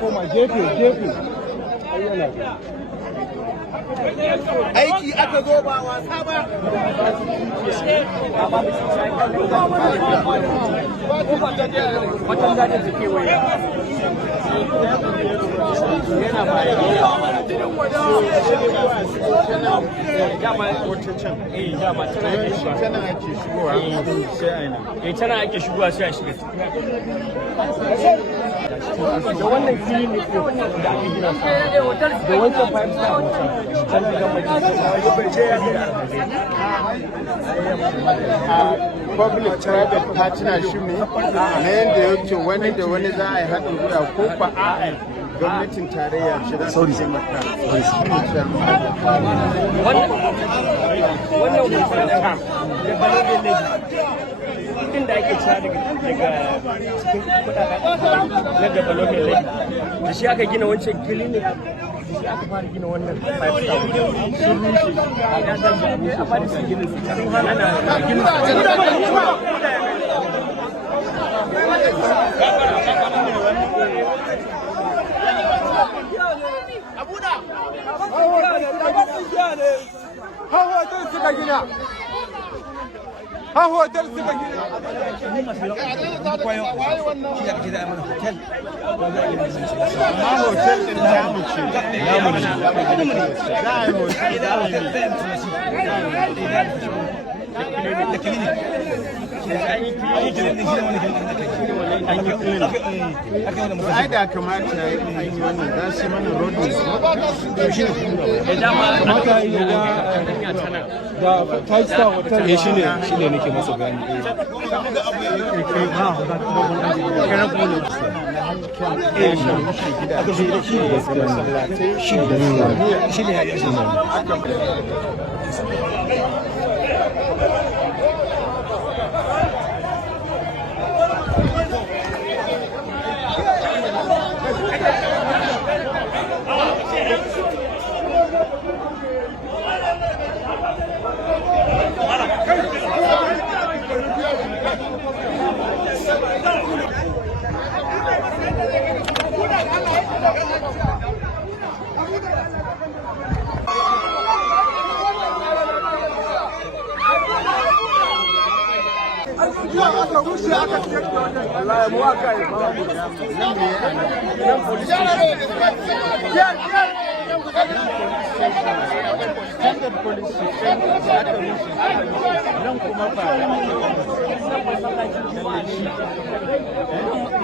koma gefe aiki aka zo ba wasa ba. tana ake shigowa sai a shiga da wannan fili ne da ake gina da wancan 5 star hotel can da public private partnership ne na yadda yake wani da wani za a yi haɗin gwiwa ko ba a gwamnatin tarayya shi za su taimaka. wannan inda ake cewa daga cikin kudaden na development levy da shi aka gina wancan clinic da shi aka fara gina wannan 5 star sun rushe ya tashi a fara su gina su ana gina hotel suka gina. Amma hotel din namu ce. Ai da kamata an yi wannan za su mana road da 5 star hotel shine nake masa bayani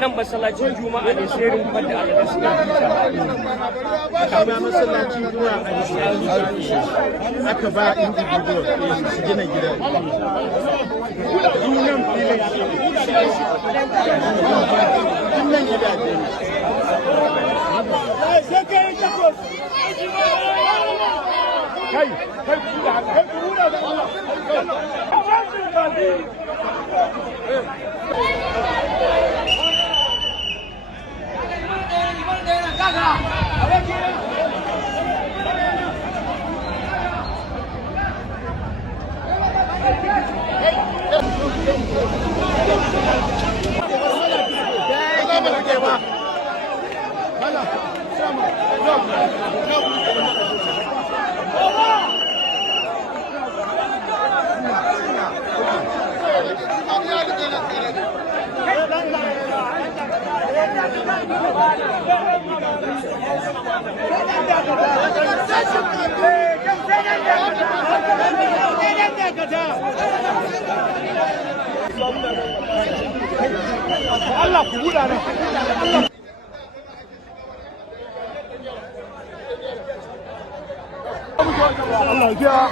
nan masallacin juma'a ne sai rumfar da aka suka kama masallacin juma'a aka ba individual su gina gida. Dunan filin dunan gidaje kai Allah ku buɗa nan. Allah ya